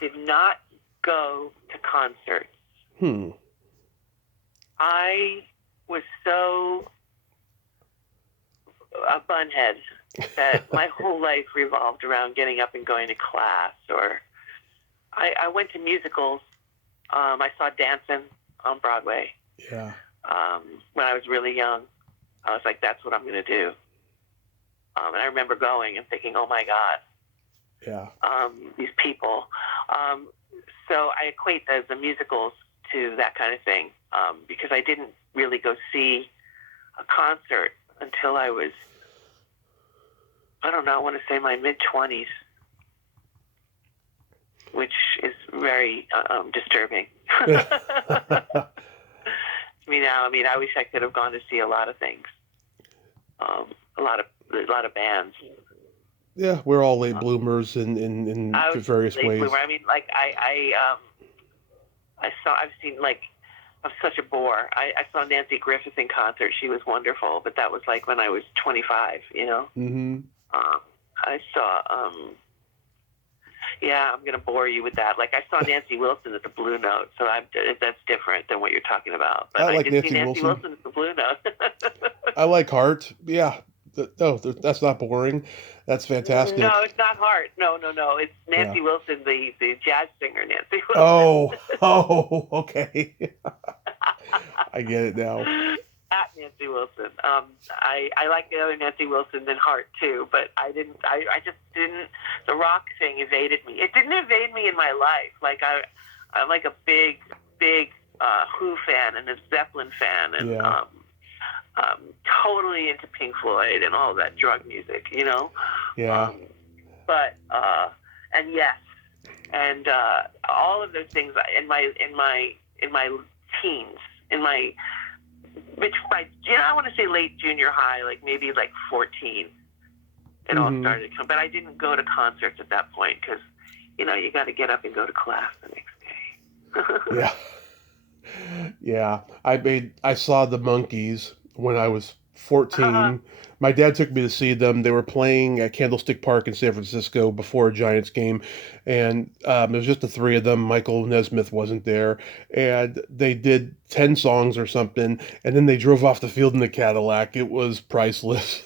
did not go to concerts. Hmm. I was so a bunhead that my whole life revolved around getting up and going to class. Or I went to musicals. I saw Dancing on Broadway Yeah. when I was really young. I was like, that's what I'm going to do. And I remember going and thinking, oh my God, Yeah. these people. So I equate the musicals to that kind of thing because I didn't really go see a concert until I was, I don't know, I want to say my mid-20s, which is very disturbing. I mean, I wish I could have gone to see a lot of things, a lot of bands. Yeah, we're all late bloomers in I was various late ways. bloomer. I mean, like I've seen, like, I'm such a bore. I saw Nancy Griffith in concert. She was wonderful, but that was like when I was 25, you know? Mm-hmm. I saw, yeah, I'm going to bore you with that. Like, I saw Nancy Wilson at the Blue Note, so that's different than what you're talking about. But I like I did see Nancy Nancy Wilson at the Blue Note. I like Heart. Yeah. No, that's not boring. That's fantastic. No, it's not Heart. No. It's Nancy Yeah. Wilson, the jazz singer, Nancy Wilson. Oh, okay. I get it now. At Nancy Wilson. I like the other Nancy Wilson than Heart too, but I just didn't. The rock thing evaded me. It didn't evade me in my life. Like I'm like a big Who fan and a Zeppelin fan, and Yeah. totally into Pink Floyd and all that drug music, you know. Yeah. But and yes, and all of those things in my teens, I want to say late junior high, like maybe like 14, it all started to come. But I didn't go to concerts at that point because, you know, you got to get up and go to class the next day. Yeah. Yeah. I saw the Monkees when I was 14. My dad took me to see them. They were playing at Candlestick Park in San Francisco before a Giants game, and it was just the three of them. Michael Nesmith wasn't there, and they did 10 songs or something, and then they drove off the field in the Cadillac. It was priceless.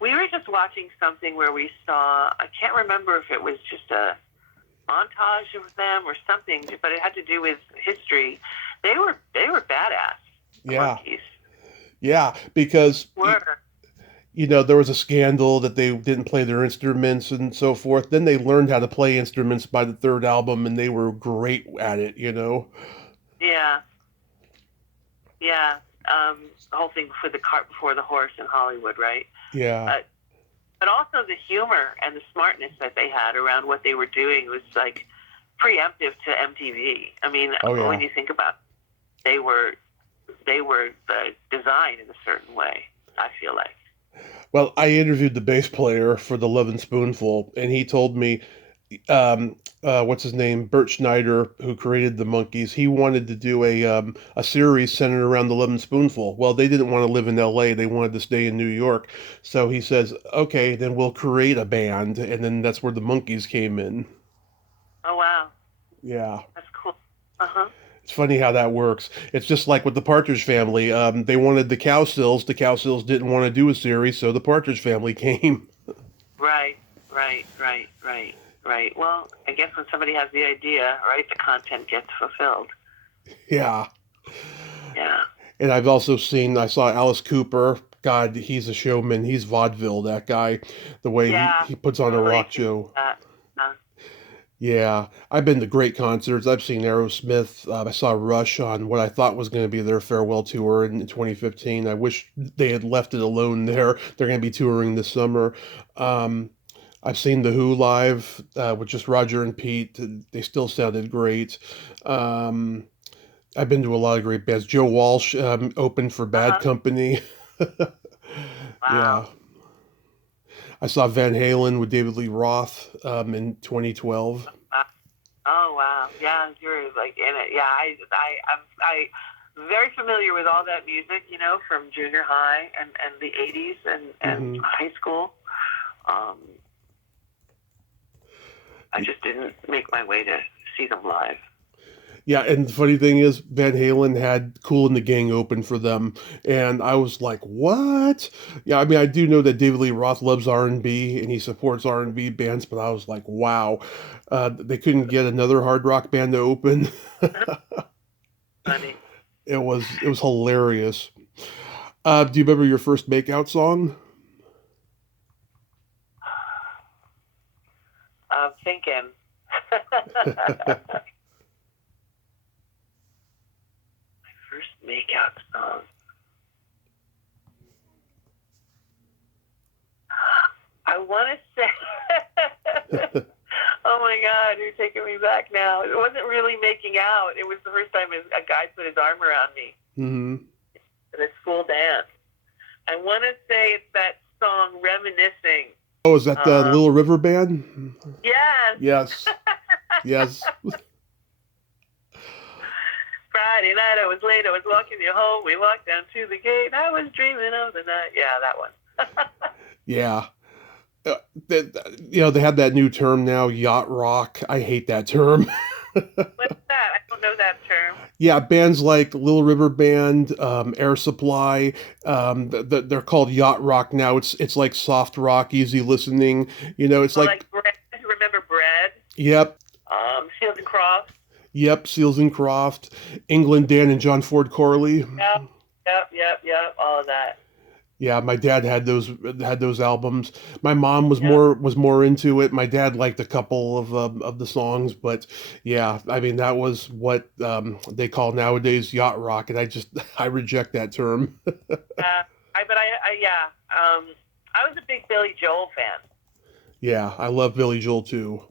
We were just watching something where we saw, I can't remember if it was just a montage of them or something, but it had to do with history. They were badass. Yeah. Monkeys. Yeah, because Were. you know, there was a scandal that they didn't play their instruments and so forth. Then they learned how to play instruments by the third album, and they were great at it, you know? Yeah. Yeah. The whole thing for the cart before the horse in Hollywood, right? Yeah. But also the humor and the smartness that they had around what they were doing was like preemptive to MTV. I mean, when you think about it, they were designed in a certain way, I feel like. Well, I interviewed the bass player for the Lovin' Spoonful, and he told me, what's his name, Bert Schneider, who created the Monkees, he wanted to do a series centered around the Lovin' Spoonful. Well, they didn't want to live in L.A. They wanted to stay in New York. So he says, okay, then we'll create a band, and then that's where the Monkees came in. Oh, wow. Yeah. That's cool. Uh-huh. It's funny how that works. It's just like with the Partridge Family. They wanted the Cowsills. The Cowsills didn't want to do a series, so the Partridge Family came. Right. Well, I guess when somebody has the idea, right, the content gets fulfilled. Yeah. Yeah. And I saw Alice Cooper. God, he's a showman. He's vaudeville, that guy. The way he puts on a rock show. Yeah, I've been to great concerts. I've seen Aerosmith. I saw Rush on what I thought was going to be their farewell tour in 2015. I wish they had left it alone there. They're going to be touring this summer. I've seen The Who live with just Roger and Pete. They still sounded great. I've been to a lot of great bands. Joe Walsh opened for Bad Company. Wow. Yeah. I saw Van Halen with David Lee Roth in 2012. Oh wow, yeah, you're like in it. Yeah, I'm very familiar with all that music, you know, from junior high and the '80s and high school. I just didn't make my way to see them live. Yeah, and the funny thing is, Van Halen had Kool and the Gang open for them, and I was like, "What?" Yeah, I mean, I do know that David Lee Roth loves R&B and he supports R&B bands, but I was like, "Wow, they couldn't get another hard rock band to open." Funny. It was hilarious. Do you remember your first makeout song? I'm thinking. Makeout song. I want to say, oh my God, you're taking me back now. It wasn't really making out. It was the first time a guy put his arm around me at a school dance. I want to say it's that song, Reminiscing. Oh, is that the Little River Band? Yes. Yes. Yes. Friday night, I was late, I was walking you home, we walked down to the gate, I was dreaming of the night. Yeah, that one. Yeah. They have that new term now, yacht rock. I hate that term. What's that? I don't know that term. Yeah, bands like Little River Band, Air Supply, they're called yacht rock now. It's like soft rock, easy listening. It's Or like, like Bread. Remember Bread? yep, Seals and Crofts. yep, Seals and Croft, England Dan and John Ford Corley. Yep. All of that. Yeah, my dad had those albums. My mom was Yep. more into it. My dad liked a couple of the songs, but yeah, I mean that was what they call nowadays yacht rock, and I reject that term. Yeah. I was a big Billy Joel fan. Yeah, I love Billy Joel too.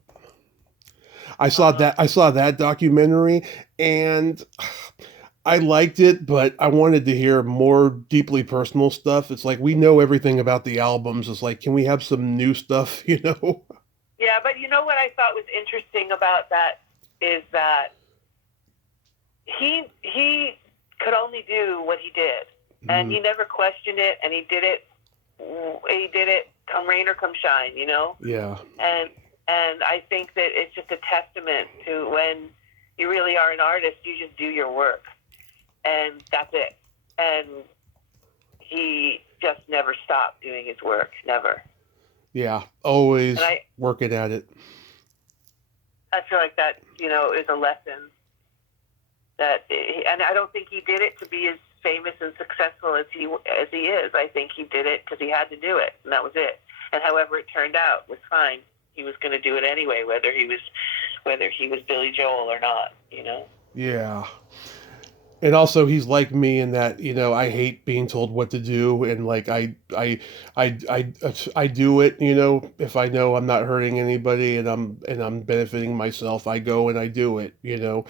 Uh, I saw that documentary, and I liked it, but I wanted to hear more deeply personal stuff. It's like we know everything about the albums. It's like, can we have some new stuff, you know? yeah, but you know what I thought was interesting about that is that he could only do what he did, and he never questioned it, and he did it. He did it, come rain or come shine, you know. Yeah. And I think that it's just a testament to when you really are an artist, you just do your work, and that's it. And he just never stopped doing his work, never. Yeah, always And working at it. I feel like that, you know, is a lesson and I don't think he did it to be as famous and successful as he is. I think he did it because he had to do it, and that was it. And however it turned out was fine. He was going to do it anyway, whether he was Billy Joel or not, you know. Yeah. And also he's like me in that, I hate being told what to do, and like I do it, if I know I'm not hurting anybody and I'm benefiting myself, I go and I do it, Yeah.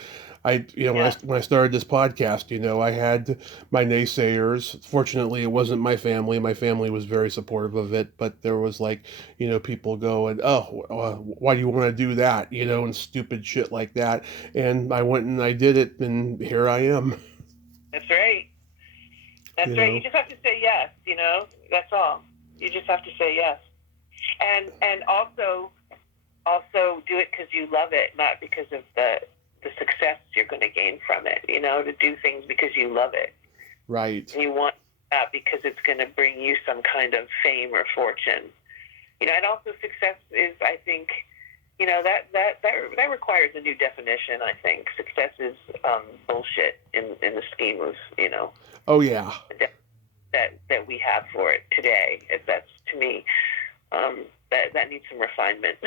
when I started this podcast, I had my naysayers. Fortunately, it wasn't my family. My family was very supportive of it, but there was like, people going, "Oh, why do you want to do that?" And stupid shit like that. And I went and I did it, and here I am. That's right. That's right. You just have to say yes, you know. That's all. You just have to say yes. And also do it because you love it, not because of the success you're going to gain from it, you know, to do things because you love it. Right. And you want that because it's going to bring you some kind of fame or fortune. You know, and also success is, I think, you know, that requires a new definition, I think. Success is bullshit in the scheme of, you know. Oh, yeah. That we have for it today. That's, to me, that needs some refinement.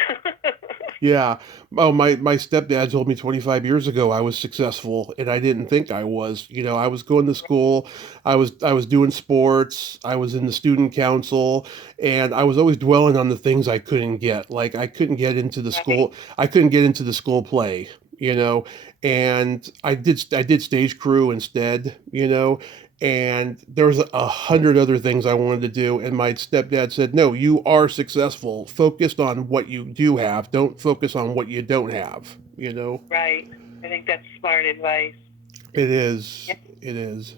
Yeah. Oh, my stepdad told me 25 years ago I was successful, and I didn't think I was. I was going to school, I was doing sports, I was in the student council, and I was always dwelling on the things I couldn't get. Like I couldn't get into the school, I couldn't get into the school play, and I did stage crew instead, and there was 100 other things I wanted to do, and my stepdad said, "No, you are successful. Focused on what you do have. Don't focus on what you don't have." Right. I think that's smart advice. It is. Yeah. It is.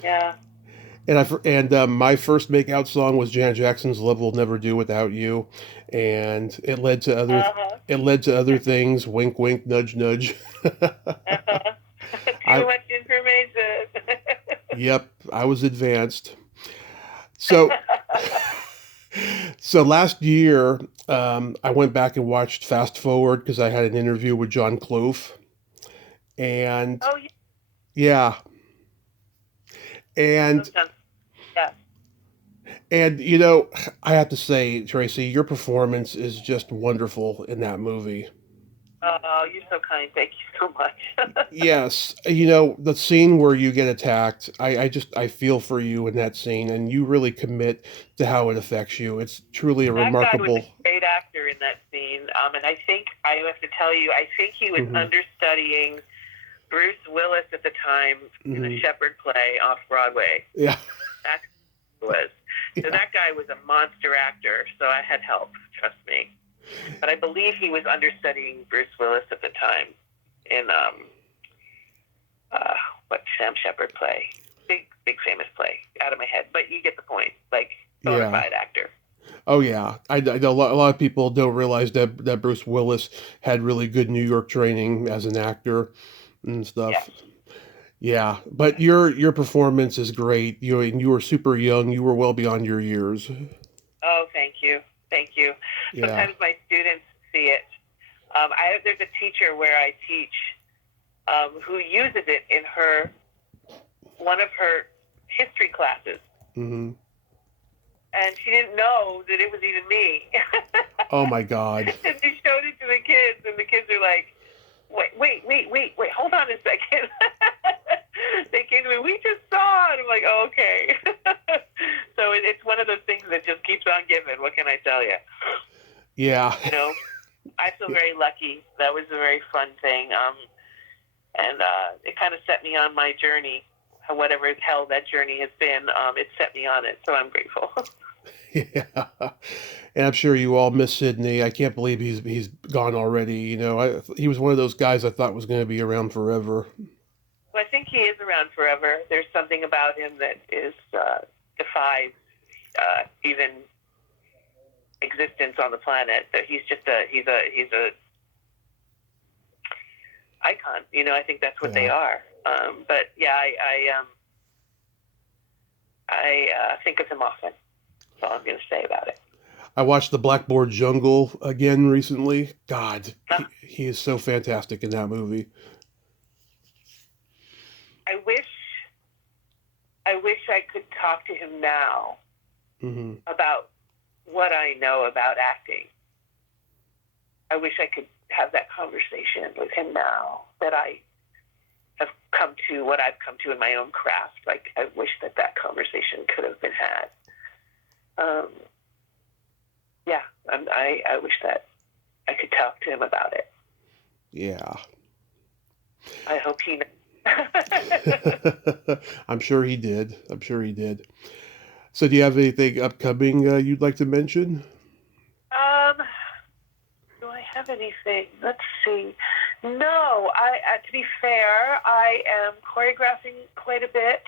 Yeah. And my first makeout song was Janet Jackson's "Love Will Never Do Without You," and it led to other things. Wink, wink, nudge, nudge. Too much information. Yep, I was advanced. So, so last year, I went back and watched Fast Forward because I had an interview with John Clough, and Oh, yeah, and yeah. and I have to say, Tracy, your performance is just wonderful in that movie. Oh, you're so kind. Thank you so much. Yes, the scene where you get attacked, I feel for you in that scene, and you really commit to how it affects you. It's truly a That guy was remarkable. a great actor in that scene, and I think I have to tell you, I think he was understudying Bruce Willis at the time in a Shepherd play off Broadway. Yeah. That was. So that guy was a monster actor, so I had help, trust me. But I believe he was understudying Bruce Willis at the time in what Sam Shepard play. Big famous play out of my head, but you get the point. Like, bona Yeah. fide actor. Oh yeah. I know a lot of people don't realize that Bruce Willis had really good New York training as an actor and Yes. stuff. Yeah, but your performance is great. You were super young. You were well beyond your years. Oh, thank you. Yeah. Sometimes my students see it. There's a teacher where I teach who uses it in one of her history classes, Hmm. and she didn't know that it was even me. Oh my God. And she showed it to the kids, and the kids are like, wait, hold on a second. They came to me, we just saw it. I'm like, oh, okay. So it's one of those things that just keeps on giving. What can I tell you? Yeah. You know, I feel very lucky. That was a very fun thing. And it kind of set me on my journey. Whatever hell that journey has been, it set me on it. So I'm grateful. Yeah. And I'm sure you all miss Sydney. I can't believe he's gone already. He was one of those guys I thought was going to be around forever. Well, I think he is around forever. There's something about him that defies even existence on the planet. That he's a icon. I think that's what they Yeah. are. But yeah, I think of him often. That's all I'm going to say about it. I watched The Blackboard Jungle again recently. God, he is so fantastic in that movie. I wish I could talk to him now Hmm. about what I know about acting. I wish I could have that conversation with him now that I have come to what I've come to in my own craft. Like, I wish that conversation could have been had. Yeah, I wish that I could talk to him about it. Yeah. I hope he knows. I'm sure he did. I'm sure he did. So, do you have anything upcoming you'd like to mention? Do I have anything? Let's see. No, to be fair, I am choreographing quite a bit.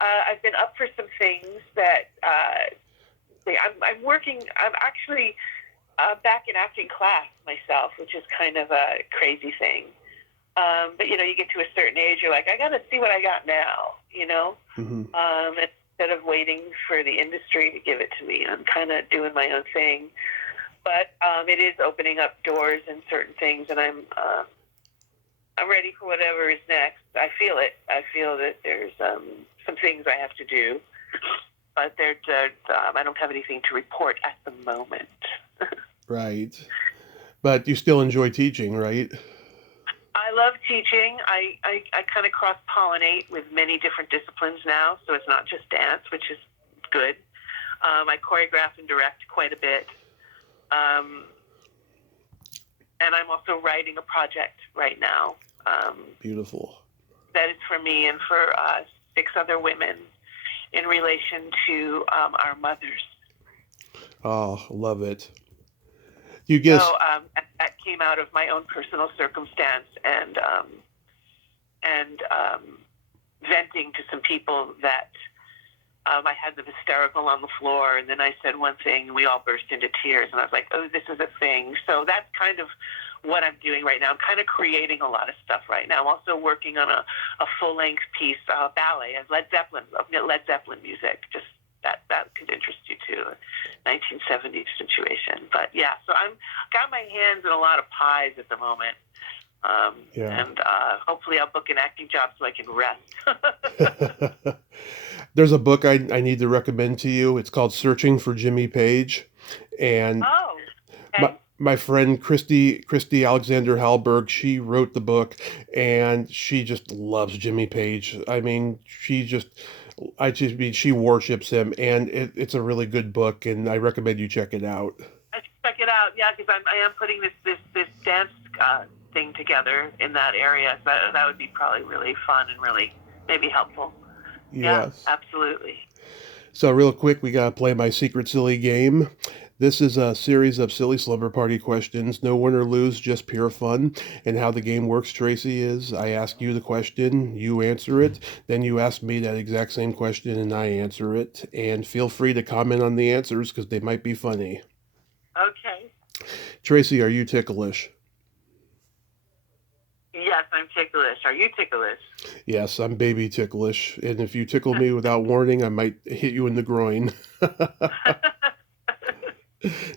I've been up for some things that I'm working. I'm actually back in acting class myself, which is kind of a crazy thing. But you get to a certain age, you're like, I got to see what I got now. Hmm. Instead of waiting for the industry to give it to me, I'm kind of doing my own thing. But it is opening up doors and certain things, and I'm ready for whatever is next. I feel it. I feel that there's some things I have to do, but I don't have anything to report at the moment. Right. But you still enjoy teaching, right? I love teaching. I kind of cross-pollinate with many different disciplines now, so it's not just dance, which is good. I choreograph and direct quite a bit. And I'm also writing a project right now. Beautiful. That is for me and for 6 other women in relation to our mothers. Oh, love it. You guess. So that came out of my own personal circumstance and venting to some people that I had them hysterical on the floor, and then I said one thing, and we all burst into tears, and I was like, oh, this is a thing. So that's kind of what I'm doing right now. I'm kind of creating a lot of stuff right now. I'm also working on a full-length piece, ballet, of Led Zeppelin music, just that could interest you too, 1970s situation. But yeah, so I'm got my hands in a lot of pies at the moment. Yeah. And hopefully I'll book an acting job so I can rest. There's a book I need to recommend to you. It's called Searching for Jimmy Page. And Oh, okay. my friend Christy Alexander Halberg, she wrote the book and she just loves Jimmy Page. I mean, she worships him, and it's a really good book, and I recommend you check it out. I should check it out, yeah, because I am putting this dance thing together in that area. So that would be probably really fun and really maybe helpful. Yes. Yeah, absolutely. So real quick, we gotta play my secret silly game. This is a series of silly slumber party questions. No win or lose, just pure fun. And how the game works, Tracy, is I ask you the question, you answer it, then you ask me that exact same question, and I answer it. And feel free to comment on the answers because they might be funny. Okay. Tracy, are you ticklish? Yes, I'm ticklish. Are you ticklish? Yes, I'm baby ticklish. And if you tickle me without warning, I might hit you in the groin.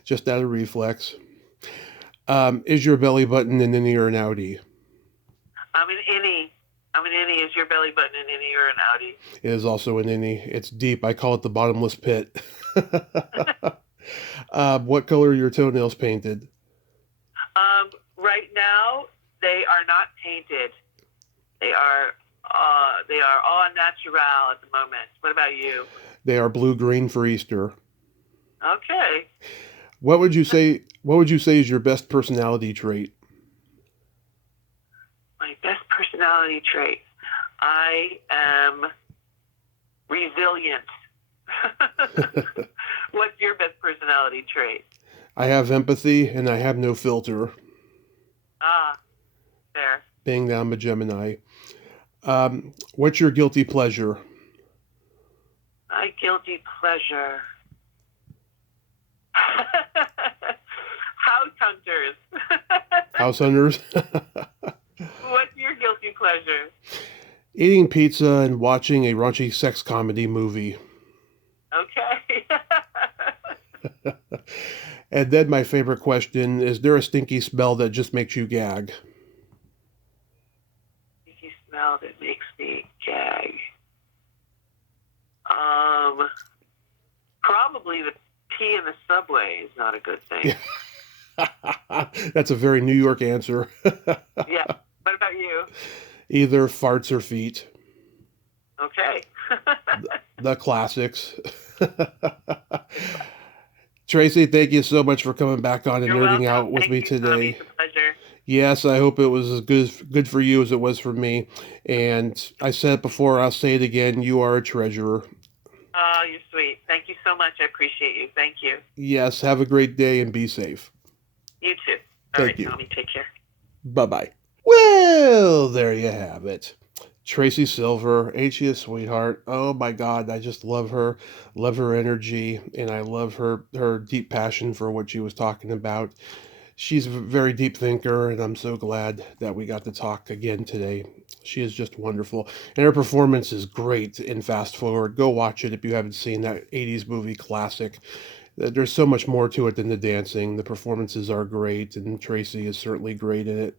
Just out of reflex. Is your belly button an innie or an outie? I'm an innie. I'm an innie. Is your belly button an innie or an outie? It is also an innie. It's deep. I call it the bottomless pit. What color are your toenails painted? Right now, they are not painted. They are all natural at the moment. What about you? They are blue-green for Easter. Okay. What would you say? What would you say is your best personality trait? My best personality trait. I am resilient. What's your best personality trait? I have empathy and I have no filter. Ah, there. Being that I'm a Gemini. What's your guilty pleasure? My guilty pleasure. House hunters. House hunters. What's your guilty pleasure? Eating pizza and watching a raunchy sex comedy movie. Okay. And then my favorite question, is there a stinky smell that just makes you gag? Sticky smell that makes me gag. Probably the pee in the subway is not a good thing. That's a very New York answer. Yeah. What about you? Either farts or feet. Okay. The classics. Tracy, thank you so much for coming back on and You're nerding welcome. out with Thank me you, today. Tommy. It's a pleasure. Yes, I hope it was as good for you as it was for me. And I said it before, I'll say it again. You are a treasure. Oh, you're sweet. Thank you so much. I appreciate you. Thank you. Yes, have a great day and be safe. You too. All Thank right, you. Tommy. Take care. Bye-bye. Well, there you have it. Tracy Silver, ain't she a sweetheart? Oh my God, I just love her energy, and I love her deep passion for what she was talking about. She's a very deep thinker, and I'm so glad that we got to talk again today. She is just wonderful, and her performance is great in Fast Forward. Go watch it if you haven't seen that 80s movie classic. There's so much more to it than the dancing. The performances are great, and Tracy is certainly great in it.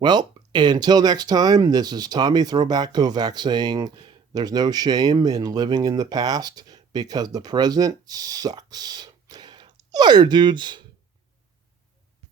Well, until next time, this is Tommy Throwback Kovac saying there's no shame in living in the past because the present sucks. Liar, dudes!